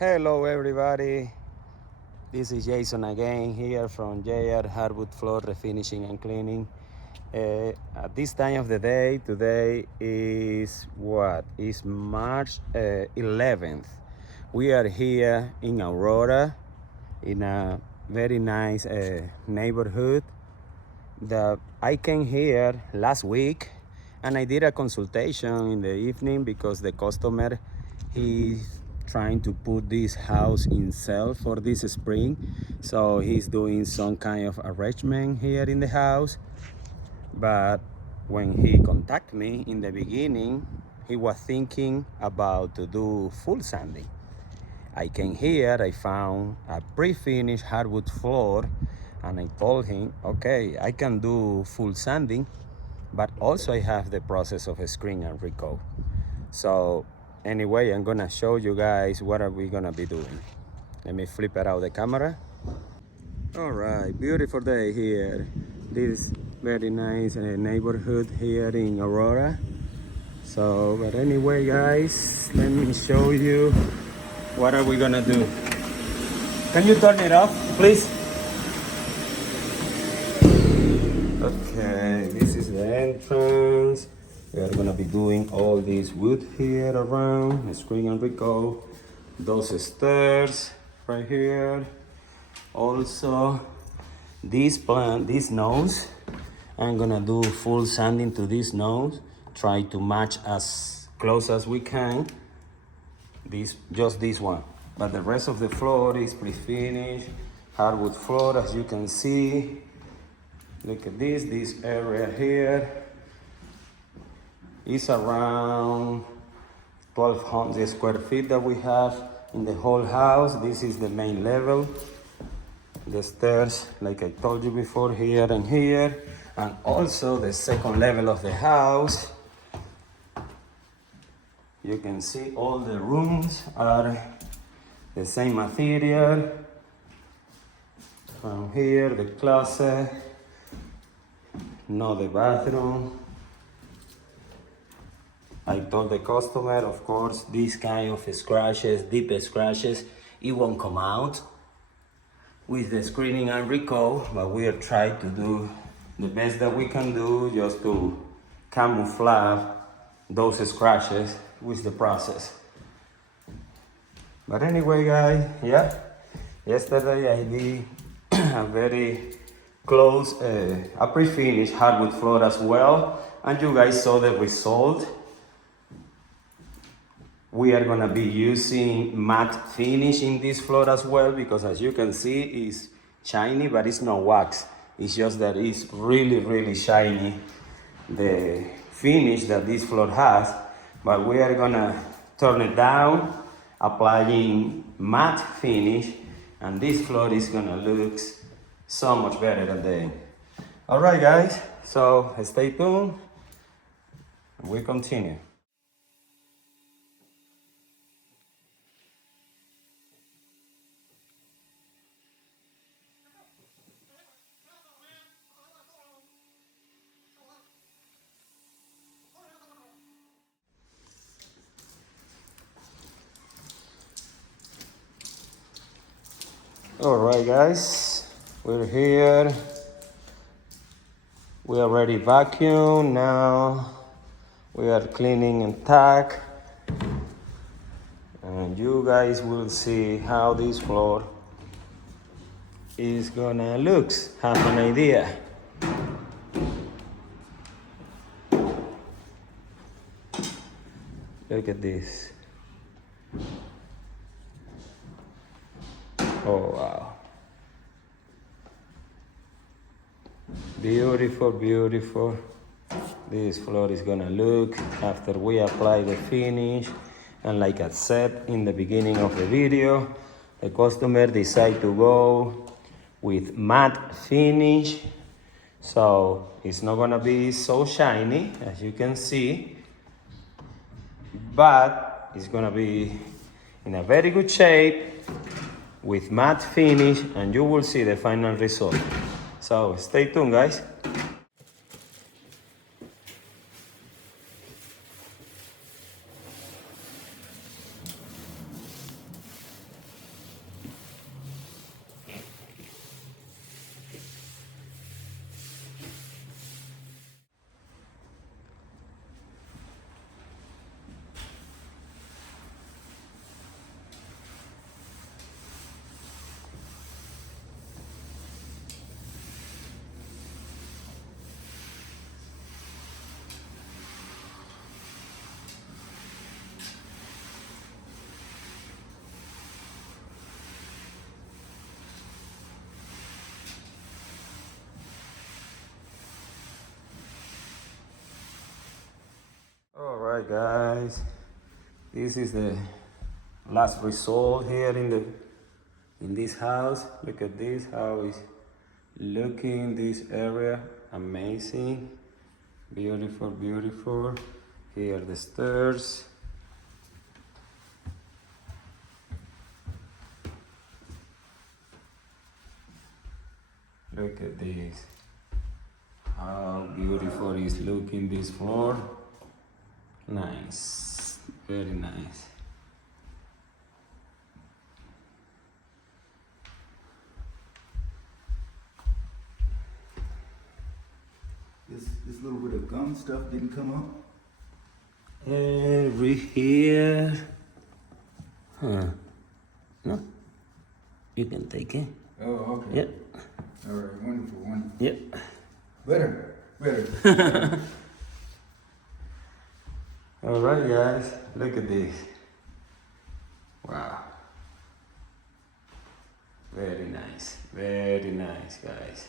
Hello everybody, this is Jason again here from JR Hardwood Floor Refinishing and Cleaning. At this time of the day, today is what? Is March 11th. We are here in Aurora in a very nice neighborhood that I came here last week and I did a consultation in the evening because the customer, he's trying to put this house in sale for this spring. So he's doing some kind of arrangement here in the house. But when he contacted me in the beginning, he was thinking about to do full sanding. I came here, I found a pre-finished hardwood floor, and I told him, okay, I can do full sanding, but also I have the process of screen and recall. So anyway, I'm gonna show you guys what are we gonna be doing. Let me flip it out the camera. All right, beautiful day here. This very nice neighborhood here in Aurora. So, but anyway, guys, let me show you what are we gonna do. Can you turn it off, please? Okay, this is the entrance. We are gonna be doing all this wood here around, the screen and recall, those stairs right here. Also, this plant, this nose, I'm gonna do full sanding to this nose, try to match as close as we can. Just this one, but the rest of the floor is pre-finished, hardwood floor, as you can see. Look at this area here is around 1,200 square feet that we have in the whole house. This is the main level. The stairs, like I told you before, here and here, and also the second level of the house. You can see all the rooms are the same material. From here, the closet, not the bathroom. I told the customer, of course, this kind of scratches, deep scratches, it won't come out with the screening and recall, but we are trying to do the best that we can do just to camouflage those scratches with the process. But anyway, guys, yeah, yesterday I did a very close, a pre-finished hardwood floor as well, and you guys saw the result. We are gonna be using matte finish in this floor as well, because as you can see, it's shiny, but it's not wax. It's just that it's really shiny, the finish that this floor has. But we are gonna turn it down, applying matte finish, and this floor is gonna look so much better than the end. All right, guys, so stay tuned, and we continue. All right, guys, we're here. We already vacuumed. Now we are cleaning and tack, and you guys will see how this floor is gonna look. Have an idea. Look at this. Oh wow. Beautiful, beautiful. This floor is gonna look after we apply the finish. And like I said in the beginning of the video, the customer decided to go with matte finish. So it's not gonna be so shiny, as you can see, but it's gonna be in a very good shape with matte finish, and you will see the final result. So stay tuned, guys. right, guys, this is the last result here in this house. Look at this, how is looking this area. Amazing, beautiful, beautiful. Here are the stairs. Look at this, how beautiful is looking this floor. Nice, very nice. This little bit of gum stuff didn't come up. Every here. Huh. No? You can take it. Oh, okay. Yep. All right, wonderful, wonderful. Yep. Better, better. All right, guys, look at this. Wow. Very nice, guys.